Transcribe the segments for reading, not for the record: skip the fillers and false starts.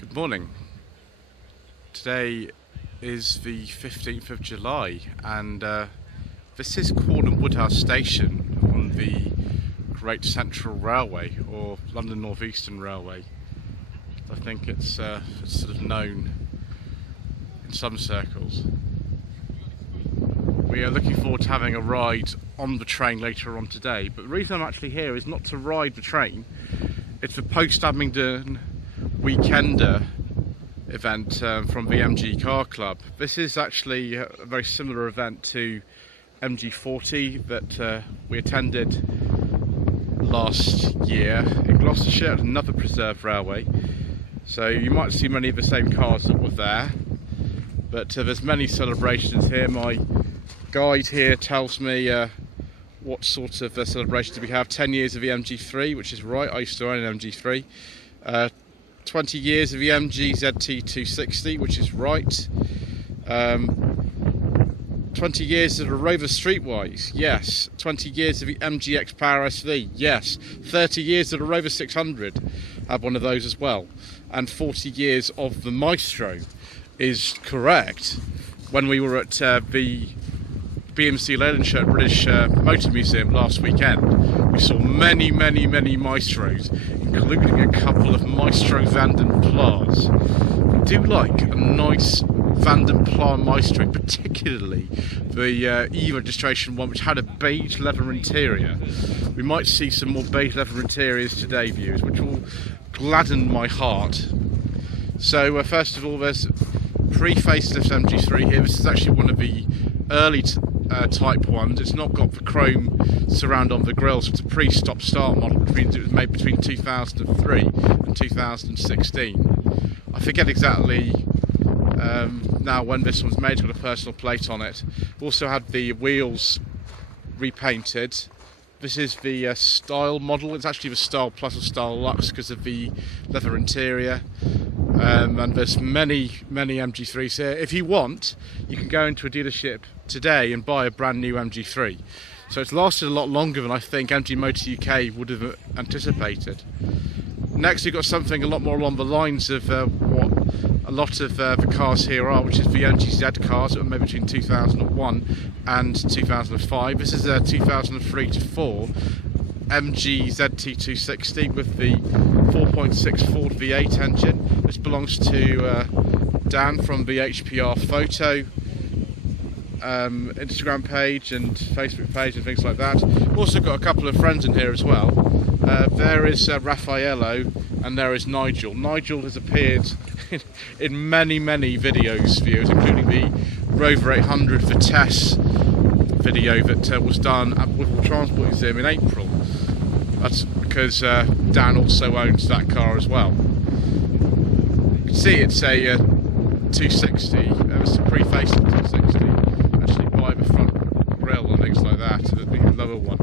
Good morning. Today is the 15th of July and this is Quorn and Woodhouse Station on the Great Central Railway, or London North Eastern Railway. I think it's sort of known in some circles. We are looking forward to having a ride on the train later on today, but the reason I'm actually here is not to ride the train. It's the Post-Abingdon Weekender event from the MG Car Club. This is actually a very similar event to MG 40 that we attended last year in Gloucestershire at another preserved railway. So you might see many of the same cars that were there, but there's many celebrations here. My guide here tells me what sort of celebrations we have. 10 years of the MG3, which is right, I used to own an MG3. 20 years of the MG ZT 260, which is right. 20 years of the Rover Streetwise, yes. 20 years of the MG X-Power SV, yes. 30 years of the Rover 600, I have one of those as well. And 40 years of the Maestro is correct. When we were at the BMC Leylandshire British Motor Museum last weekend, we saw many Maestros, including a couple of Maestro Vanden Plas. I do like a nice Vanden Plas Maestro, particularly the E-registration one, which had a beige leather interior. We might see some more beige leather interiors today, viewers, which will gladden my heart. So first of all, there's pre-facelift MG3 here. This is actually one of the early type ones. It's not got the chrome surround on the grille, so it's a pre-stop start model. It was made between 2003 and 2016. I forget exactly now when this one's made. It's got a personal plate on it. Also had the wheels repainted. This is the Style model. It's actually the Style Plus or Style Luxe because of the leather interior. And there's many MG3s here. If you want, you can go into a dealership today and buy a brand new MG3. So it's lasted a lot longer than I think MG Motor UK would have anticipated. Next, we've got something a lot more along the lines of what a lot of the cars here are, which is the MG Z cars that were made between 2001 and 2005. This is a 2003 to 4 MG ZT 260 with the 4.6 Ford V8 engine. This belongs to Dan from the HPR Photo Instagram page and Facebook page and things like that. Also got a couple of friends in here as well. There is Raffaello and there is Nigel. Nigel has appeared in many videos, viewers, including the Rover 800 Vitesse video that was done at Woodhall Transport Museum in April. That's because Dan also owns that car as well. You can see it's a 260, it's a pre-facelift 260, actually by the front grille and things like that, the lower one.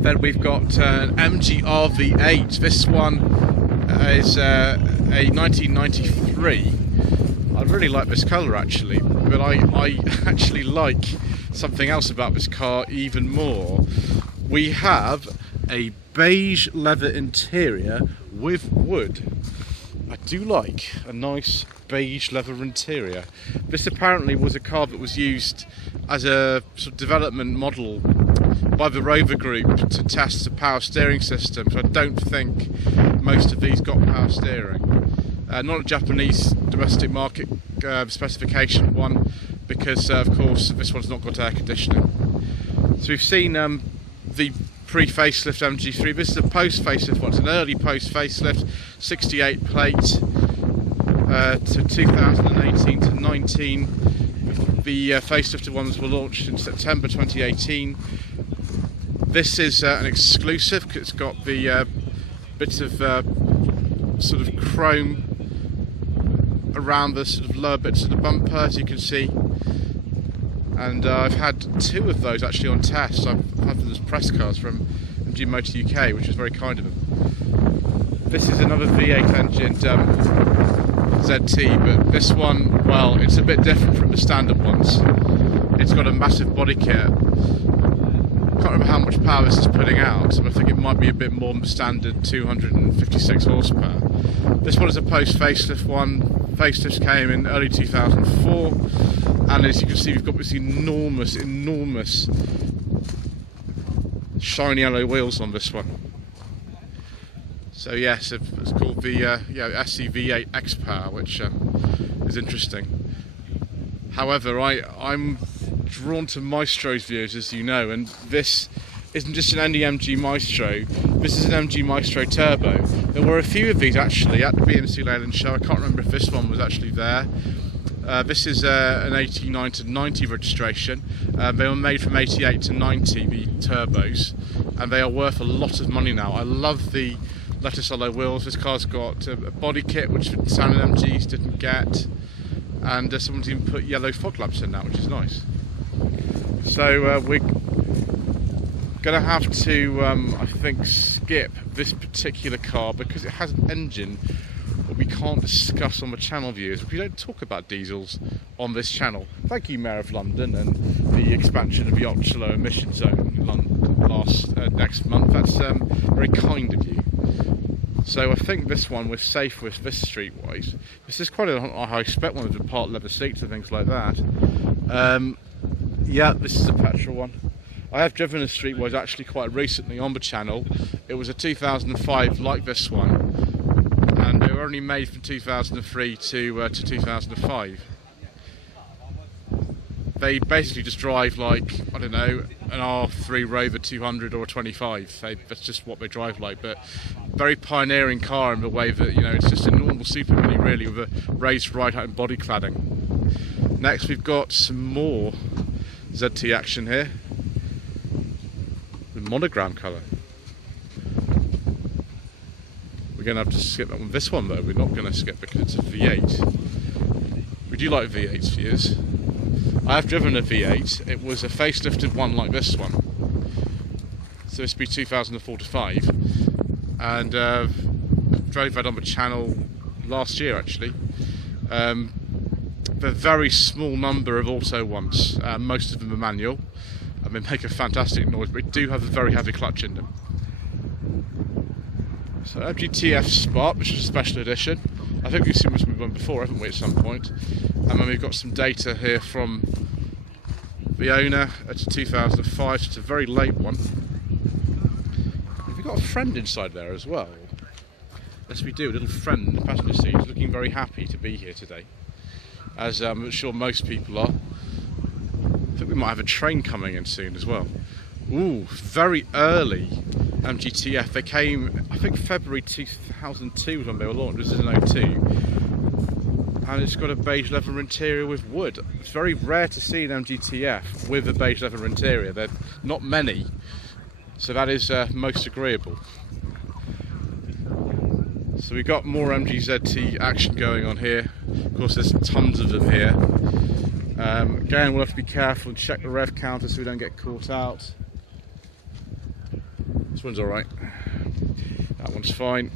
Then we've got an MG RV8. This one is a 1993. I really like this colour actually, but I actually like something else about this car even more. We have a beige leather interior with wood. I do like a nice beige leather interior. This apparently was a car that was used as a sort of development model by the Rover Group to test the power steering system, so I don't think most of these got power steering. Not a Japanese domestic market specification one, because of course this one's not got air conditioning. So we've seen the pre-facelift MG3. This is a post-facelift one. It's an early post-facelift, 68 plate to 2018 to 19. The facelifted ones were launched in September 2018. This is an exclusive because it's got the bits of sort of chrome around the sort of lower bits of the bumper, as you can see. And I've had two of those actually on test. I've had them as press cars from MG Motor UK, which was very kind of them. This is another V8 engined ZT, but this one, well, it's a bit different from the standard ones. It's got a massive body kit. Can't remember how much power this is putting out, so I think it might be a bit more than standard 256 horsepower. This one is a post-facelift one. Facelifts came in early 2004, and as you can see, we've got this enormous shiny yellow wheels on this one. So yes, it's called the SCV8 X-Power, which is interesting. However, I'm drawn to Maestro's views, as you know, and this isn't just an MG Maestro, this is an MG Maestro Turbo. There were a few of these actually at the BMC Leyland show. I can't remember if this one was actually there. This is an 89 to 90 registration. They were made from 88 to 90, the turbos, and they are worth a lot of money now. I love the lettuce alloy wheels. This car's got a body kit which standard MGs didn't get, and someone's even put yellow fog lamps in now, which is nice. So we're going to have to, I think, skip this particular car because it has an engine that we can't discuss on the channel views. We don't talk about diesels on this channel. Thank you, Mayor of London, and the expansion of the ultra low emission zone next month. That's very kind of you. So I think this one we're safe with this streetwise. This is quite a high spec one with the part leather seats and things like that. Yeah, this is a petrol one. I have driven a streetwise actually quite recently on the channel. It was a 2005 like this one, and they were only made from 2003 to 2005. They basically just drive like, I don't know, an R3 Rover 200 or a 25. That's just what they drive like, but very pioneering car in the way that, you know, it's just a normal Super Mini really with a raised right-hand body cladding. Next we've got some more ZT action here. The monogram colour. We're going to have to skip that one. This one though, we're not going to skip because it's a V8. We do like V8s, viewers. I have driven a V8. It was a facelifted one like this one. So this would be 2004 to 5. And drove that on the channel last year actually. A very small number of auto ones. Most of them are manual. And they make a fantastic noise, but they do have a very heavy clutch in them. So MGTF Spark, which is a special edition. I think we've seen this one before, haven't we, at some point? And then we've got some data here from the owner. It's a 2005, so it's a very late one. We've got a friend inside there as well. Yes, we do, a little friend in the passenger seat. He's looking very happy to be here today, as I'm sure most people are. I think we might have a train coming in soon as well. Ooh, very early MGTF. They came, I think February 2002 was when they were launched. This is an 02. And it's got a beige leather interior with wood. It's very rare to see an MGTF with a beige leather interior. There are not many, so that is most agreeable. So we've got more MG ZT action going on here. Of course, there's tons of them here. Again, we'll have to be careful and check the rev counter so we don't get caught out. This one's alright. That one's fine.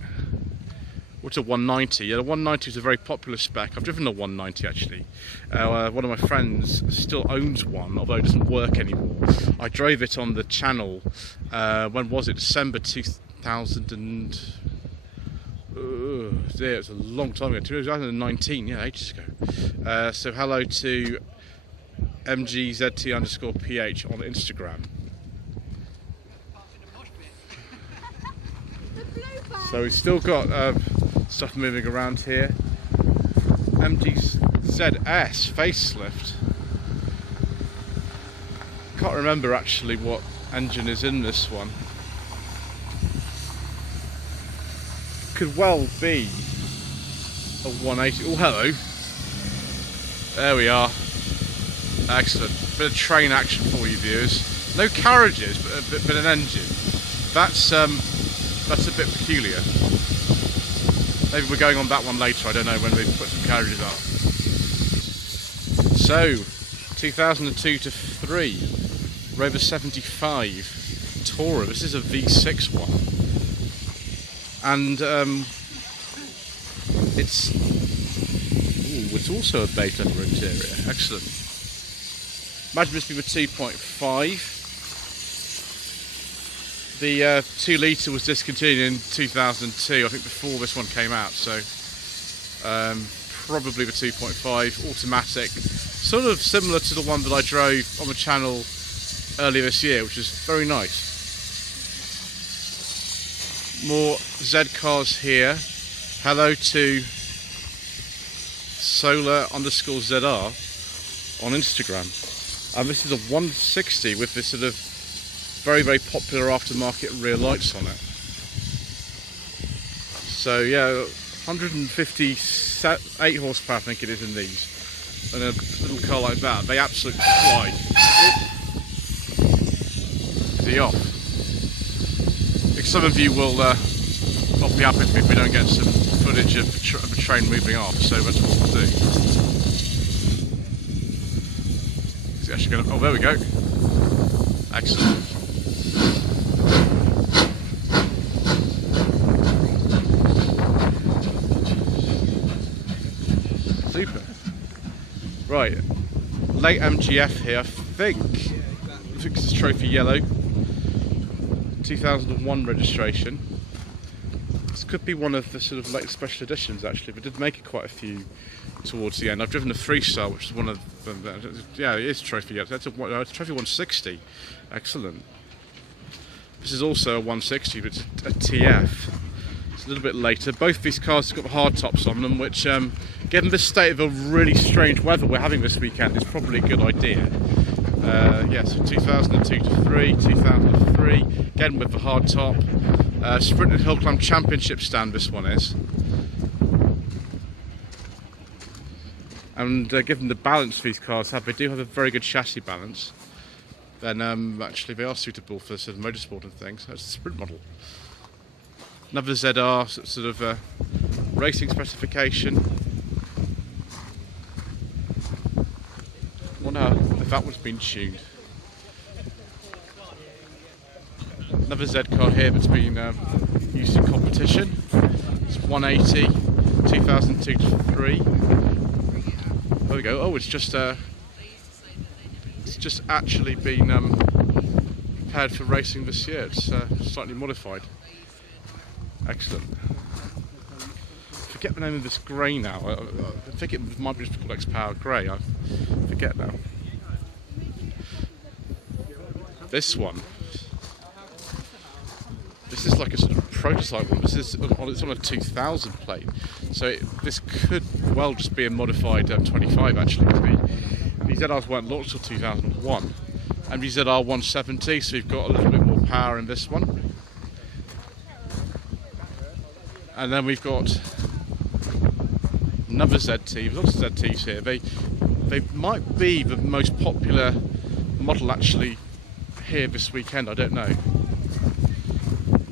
What's a 190? Yeah, the 190 is a very popular spec. I've driven a 190 actually. One of my friends still owns one, although it doesn't work anymore. I drove it on the channel, when was it? December 2000 and... yeah, it was a long time ago, 2019, yeah, ages ago. So hello to MG ZT_PH on Instagram. So we've still got stuff moving around here. MG ZS facelift. Can't remember actually what engine is in this one. Could well be a 180. Oh, hello. There we are. Excellent. Bit of train action for you viewers. No carriages, but an engine. That's a bit peculiar. Maybe we're going on that one later. I don't know when they put some carriages up. So, 2002 to 3, Rover 75 Tourer. This is a V6 one. And it's also a beige leather interior. Excellent. Imagine this being a 2.5. The 2 litre was discontinued in 2002, I think before this one came out, so probably the 2.5 automatic, sort of similar to the one that I drove on the channel earlier this year, which is very nice. More Z cars here. Hello to solar_ZR on Instagram. And this is a 160 with this sort of very, very popular aftermarket rear lights on it. So yeah, 158 horsepower I think it is in these. And a little car like that, they absolutely fly. Is he off? Some of you will not be happy if we don't get some footage of the train moving off, so that's what we'll do. Is he actually going to... Oh, there we go. Excellent. Super. Right. Late MGF here, I think it's trophy yellow. 2001 registration. This could be one of the sort of late special editions actually, but did make it quite a few towards the end. I've driven a 3-star, which is one of them. Yeah, it is trophy. Yeah, that's a trophy 160. Excellent. This is also a 160, but it's a TF. It's a little bit later. Both these cars have got hard tops on them, which, given the state of a really strange weather we're having this weekend, is probably a good idea. Yeah, so 2002 to 3, 2003, again with the hard top. Sprint and Hill Climb Championship stand this one is. And given the balance these cars have, they do have a very good chassis balance. Then actually they are suitable for sort of motorsport and things. That's a sprint model. Another ZR sort of racing specification. Wonder if that one's been tuned. Another Z car here that's been used in competition. It's 180, 2002 to 3. There we go. Oh, it's just actually been prepared for racing this year. It's slightly modified. Excellent. I forget the name of this grey now. I think it might be just called X-Power Grey. I forget now. This one. This is like a sort of prototype one. This is it's on a 2000 plate, so this could well just be a modified 25 actually. These ZRs weren't launched until 2001, and these ZR 170, so you've got a little bit more power in this one. And then we've got another ZT. There's lots of ZTs here. They might be the most popular model actually here this weekend. I don't know.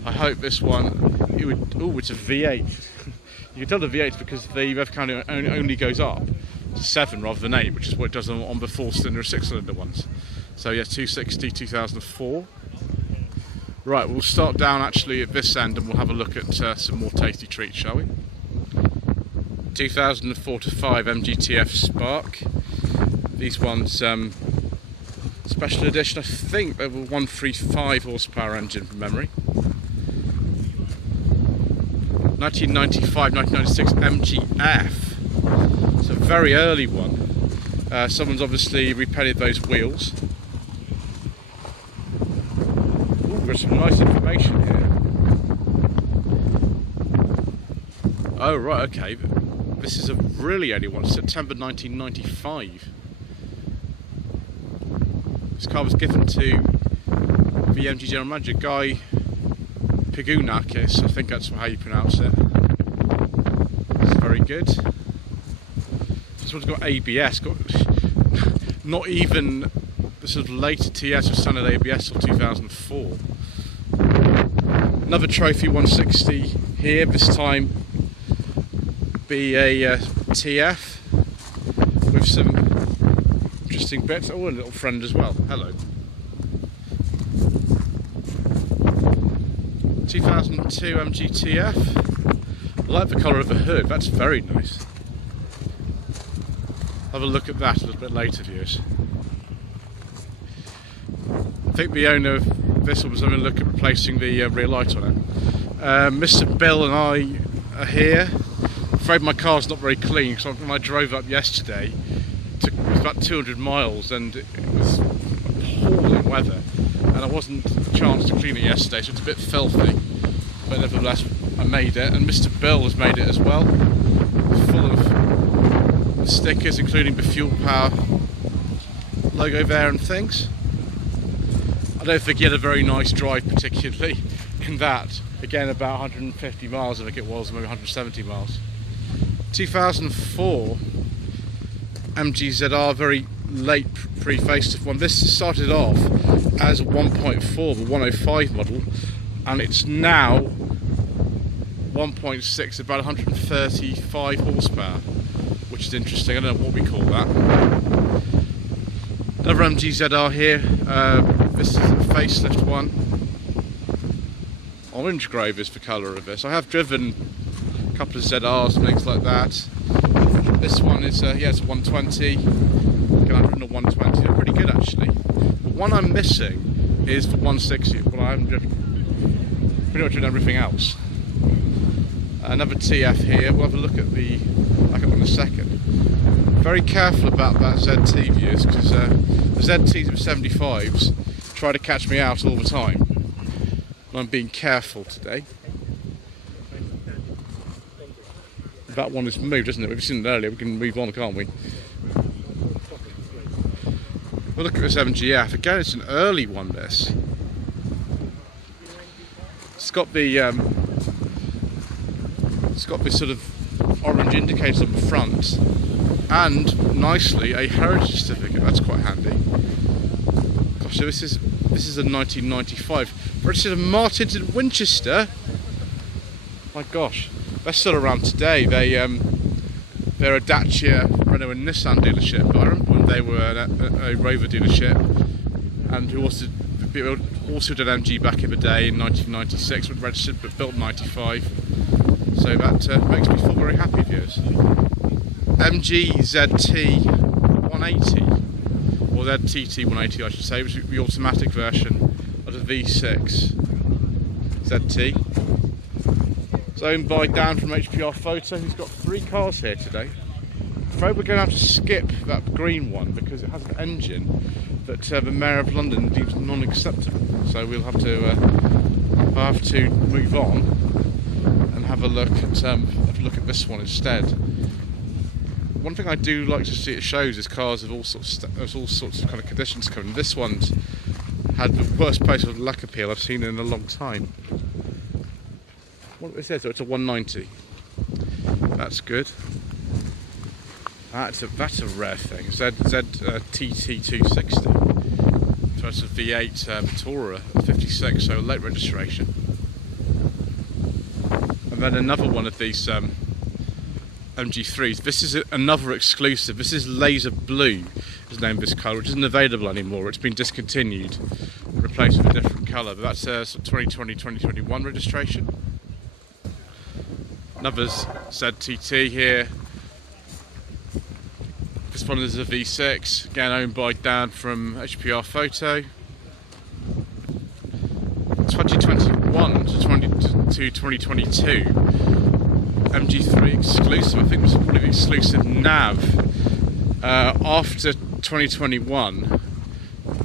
I hope this one. It's a V8. You can tell the V8 because the rev count only goes up to 7 rather than 8, which is what it does on the 4-cylinder or 6-cylinder ones. So yeah, 260, 2004. Right, we'll start down actually at this end and we'll have a look at some more tasty treats, shall we? 2004 to 5 MG TF Spark. These ones special edition. I think they were 135 horsepower engine from memory. 1995, 1996 MGF. It's a very early one. Someone's obviously repainted those wheels. There's some nice information here. Oh right, okay. This is a really early one, September 1995. This car was given to the MG General Manager, Guy Pigounakis, I think that's how you pronounce it. It's very good. This one's got ABS, got not even the sort of later TS or standard ABS till 2004. Another trophy 160 here, this time be a TF with some interesting bits. Oh, a little friend as well. Hello. 2002 MG TF. I like the colour of the hood, that's very nice. Have a look at that a little bit later, viewers. I think the owner of this one was having a look at replacing the rear light on it. Mr. Bill and I are here. I'm afraid my car's not very clean, because when I drove up yesterday, it was about 200 miles and it was appalling weather, and I wasn't a chance to clean it yesterday, so it's a bit filthy, but nevertheless I made it, and Mr. Bill has made it as well, full of stickers including the fuel power logo there and things. I don't think he had a very nice drive particularly in that. Again, about 150 miles I think it was, maybe 170 miles. 2004 MG ZR, very late pre-facelift one. This started off as a 1.4, the 105 model, and it's now 1.6, about 135 horsepower, which is interesting. I don't know what we call that. Another MG ZR here. This is a facelift one. Orange grove is the colour of this. I have driven a couple of ZRs and things like that. This one is, yeah, it's a 120. Again, I've driven a 120. They're pretty good actually. The one I'm missing is the 160. Well, I haven't driven pretty much driven everything else. Another TF here. We'll have a look at the back up in a second. Very careful about that ZT, viewers, because the ZTs with 75s try to catch me out all the time. And I'm being careful today. That one has moved, hasn't it? We've seen it earlier. We can move on, can't we? We'll look at this MGF. Again, it's an early one, this. It's got the sort of orange indicators on the front, and nicely a heritage certificate. That's quite handy. Gosh, so this is a 1995. Registered in Martins in Winchester. My gosh, they're still around today. They're a Dacia, Renault and Nissan dealership, but I remember when they were a Rover dealership, and who also did MG back in the day in 1996, was registered but built in 95. So that makes me feel very happy, viewers. MG ZT 180, or ZTT 180 I should say, which is the automatic version of the V6 ZT. It's owned by Dan from HPR Photo, who's got 3 cars here today. I'm afraid we're going to have to skip that green one because it has an engine that the Mayor of London deems non-acceptable. So we'll have to move on and have a look at this one instead. One thing I do like to see it shows is cars of all sorts of kind of conditions coming. This one's had the worst place of lack appeal I've seen in a long time. What it says, so it's a 190. That's good. That's a rare thing. TT 260. So it's a V8 Tourer 56, so late registration. And then another one of these MG3s. This is another exclusive. This is Laser Blue, is the name of this colour, which isn't available anymore. It's been discontinued, replaced with a different colour. But that's a 2020-2021 registration. Another ZTT here. This one is a V6, again owned by Dan from HPR Photo. 2021 to 2022 MG3 exclusive. I think this is probably the exclusive nav. After 2021,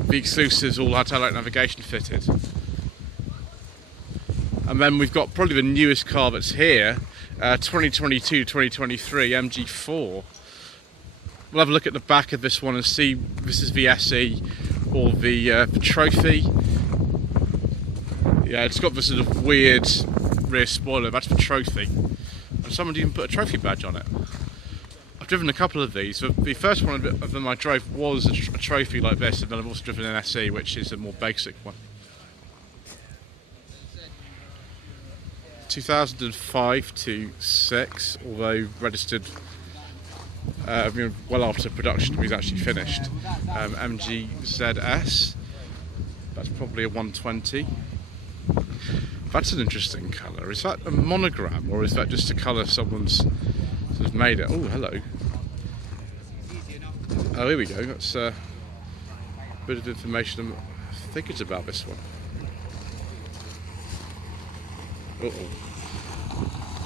the exclusives all had taillight navigation fitted. And then we've got probably the newest car that's here, 2022-2023 MG4. We'll have a look at the back of this one and see if this is the SE or the Trophy. Yeah, it's got this sort of weird rear spoiler. That's the Trophy. And someone even put a trophy badge on it. I've driven a couple of these. The first one of them I drove was a Trophy like this, and then I've also driven an SE, which is a more basic one. 2005 to 6, although registered well after production was actually finished. MG ZS, that's probably a 120. That's an interesting colour. Is that a monogram, or is that just a colour someone's sort of made it? Oh, hello. Oh, here we go. That's a bit of information I think it's about this one.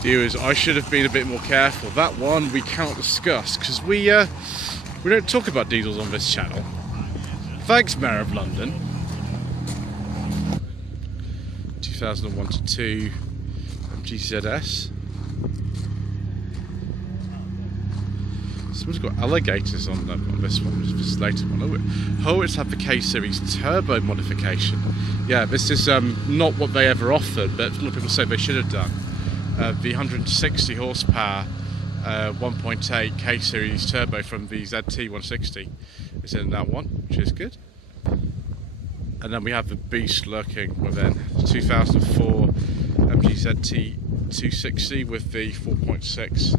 Viewers, I should have been a bit more careful. That one we can't discuss because we don't talk about diesels on this channel. Thanks, Mayor of London. 2001 to 2 MG ZTs. Someone's got alligators on this one, this later one. Oh, it's had the K-Series turbo modification. Yeah, this is not what they ever offered, but a lot of people say they should have done. The 160 horsepower 1.8 K-Series turbo from the ZT 160 is in that one, which is good. And then we have the beast lurking within. 2004 MG ZT 260 with the 4.6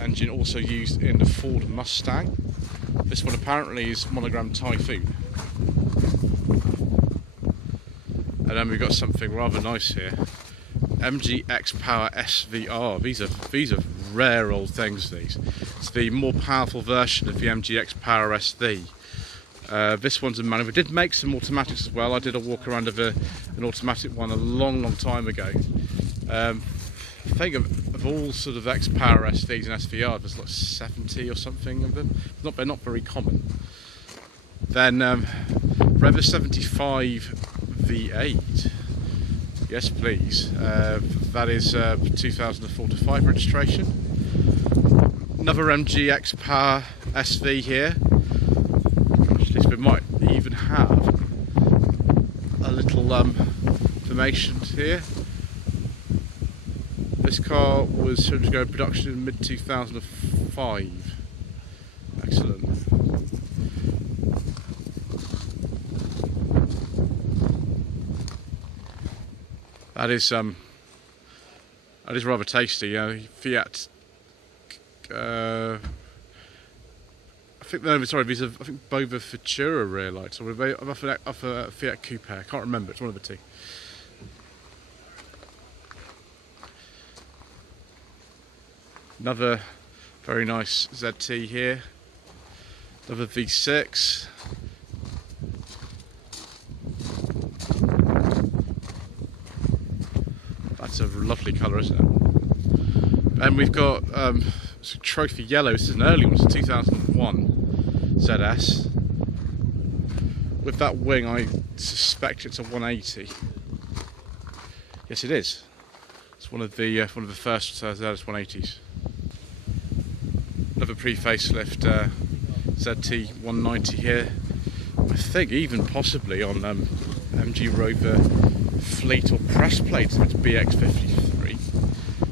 engine, also used in the Ford Mustang. This one apparently is monogram Typhoon. And then we've got something rather nice here. MG X Power SVR. These are rare old things. These. It's the more powerful version of the MG X Power SV. This one's a manual. We did make some automatics as well. I did a walk around of an automatic one a long time ago. I think of all sort of X Power SVs and SVR, there's like 70 or something of them. They're not very common. Then Rever 75 V8. Yes, please. That is 2004 to 5 registration. Another MG X Power SV here. At least we might even have a little information here. This car was scheduled to go in production in mid-2005. Excellent. That is rather tasty. Fiat. I think Bova Futura rear lights, or off a Fiat Coupe. I can't remember. It's one of the two. Another very nice ZT here. Another V6. That's a lovely colour, isn't it? And we've got Trophy Yellow. This is an early one. It's a 2001 ZS. With that wing, I suspect it's a 180. Yes, it is. It's one of the first ZS 180s. Another pre-facelift ZT 190 here. I think even possibly on MG Rover fleet or press plates, it's BX53.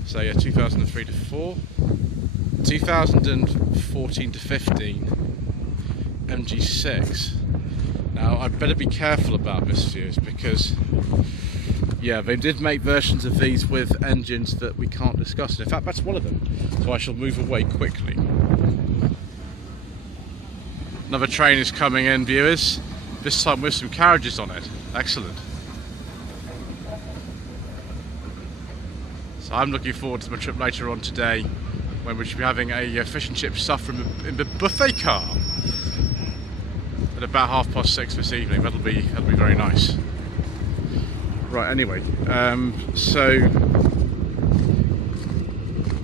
So yeah, 2003 to 4. 2014 to 15 MG6. Now I'd better be careful about this, viewers, because yeah, they did make versions of these with engines that we can't discuss. In fact, that's one of them, so I shall move away quickly. Another train is coming in, viewers, this time with some carriages on it. Excellent. So I'm looking forward to my trip later on today, when we should be having a fish and chip stuff in the buffet car at about 6:30 this evening. That'll be very nice. Right, anyway, so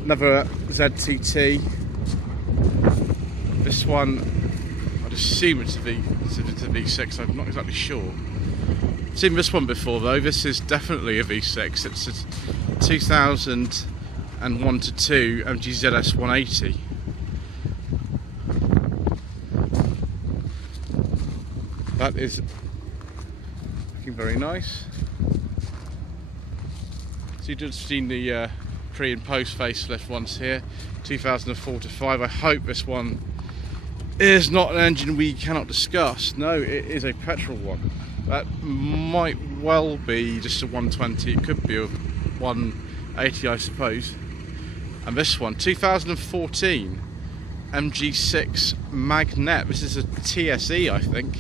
another ZTT. This one, I'd assume it's a V6. I'm not exactly sure. I've seen this one before though. This is definitely a V6. It's a 2001 to 2 MG ZS 180. That is looking very nice. So you've just seen the pre and post facelift ones here, 2004 to 5. I hope this one is not an engine we cannot discuss. No, it is a petrol one. That might well be just a 120. It could be a 180, I suppose. And this one, 2014 MG6 Magnet. This is a TSE, I think,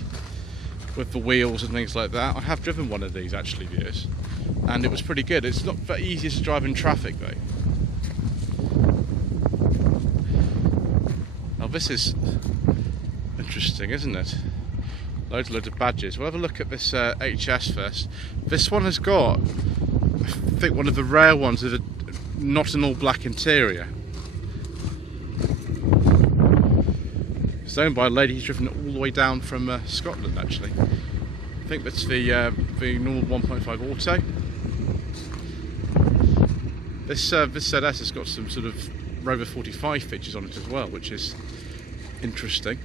with the wheels and things like that. I have driven one of these actually, viewers, and it was pretty good. It's not the easiest to drive in traffic though. Now this is interesting, isn't it? Loads of badges. We'll have a look at this HS first. This one has got, I think one of the rare ones with not an all black interior. It's owned by a lady who's driven it all the way down from Scotland, actually. I think that's the normal 1.5 auto. This ZS has got some sort of Rover 45 features on it as well, which is interesting.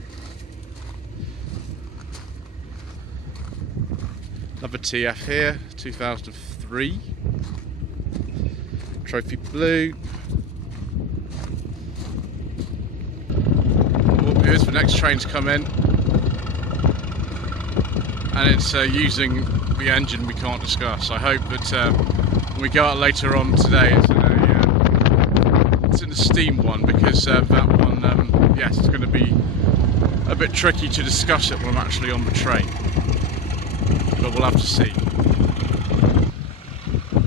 Another TF here, 2003. Trophy blue. Oh, here's the next train to come in. And it's using the engine we can't discuss. I hope that when we go out later on today, it's in a steam one, because that one, yes, it's going to be a bit tricky to discuss it when I'm actually on the train. But we'll have to see.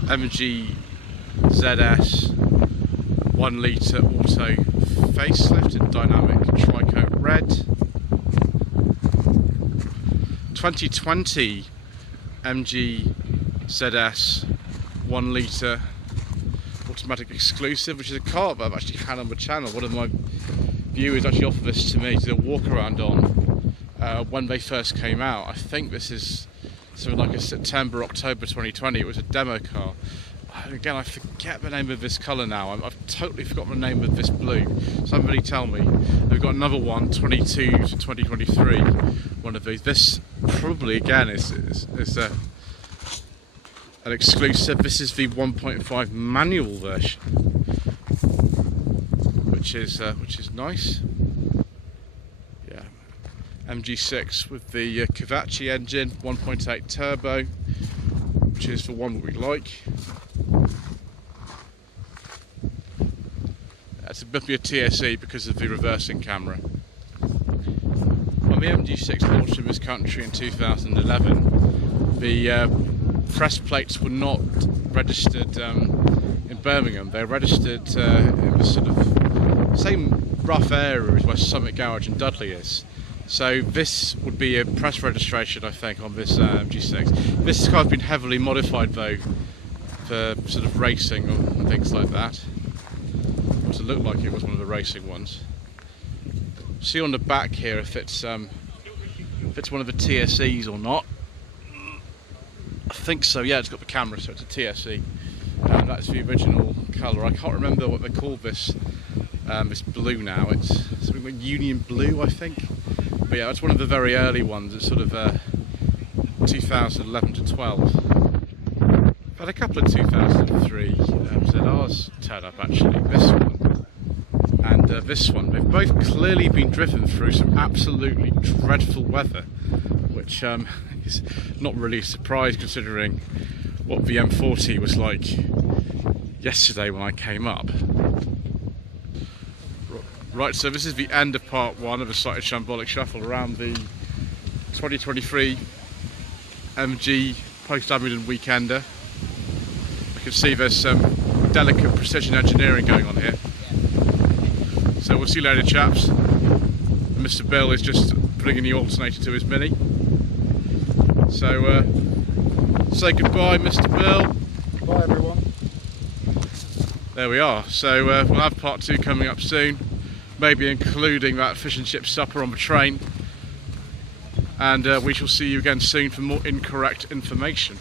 MG ZS 1 litre auto facelift in dynamic tricoat red. 2020 MG ZS 1 litre automatic exclusive, which is a car that I've actually had on the channel. One of my viewers actually offered this to me to do a walk around on when they first came out. I think this is something like a September, October 2020. It was a demo car. Again, I forget the name of this colour now. I've totally forgotten the name of this blue. Somebody tell me. We've got another one, 22 to 2023. One of these. This probably again is an exclusive. This is the 1.5 manual version, which is nice. Yeah, MG6 with the Kavachi engine, 1.8 turbo, which is the one we like. It's a bit of a TSE because of the reversing camera. When the MG6 launched in this country in 2011, the press plates were not registered in Birmingham. They're registered in the sort of same rough area as where Summit Garage and Dudley is. So this would be a press registration, I think, on this MG6. This car's been heavily modified though for sort of racing and things like that. To look like it was one of the racing ones. See on the back here if it's one of the TSEs or not. I think so. Yeah, it's got the camera, so it's a TSE. That's the original colour. I can't remember what they call this. This blue now. It's something like Union Blue, I think. But yeah, it's one of the very early ones. It's sort of 2011 to 12. Had a couple of 2003 ZRs turn up actually. This one and this one. They've both clearly been driven through some absolutely dreadful weather, which is not really a surprise considering what the M40 was like yesterday when I came up. Right, so this is the end of part one of a Slightly Shambolic Shuffle around the 2023 MG Post-Abingdon weekender. I can see there's some delicate precision engineering going on here. So we'll see you later, chaps. Mr. Bill is just putting a new alternator to his Mini. So say goodbye, Mr. Bill. Bye everyone. There we are. So we'll have part two coming up soon, maybe including that fish and chip supper on the train. And we shall see you again soon for more incorrect information.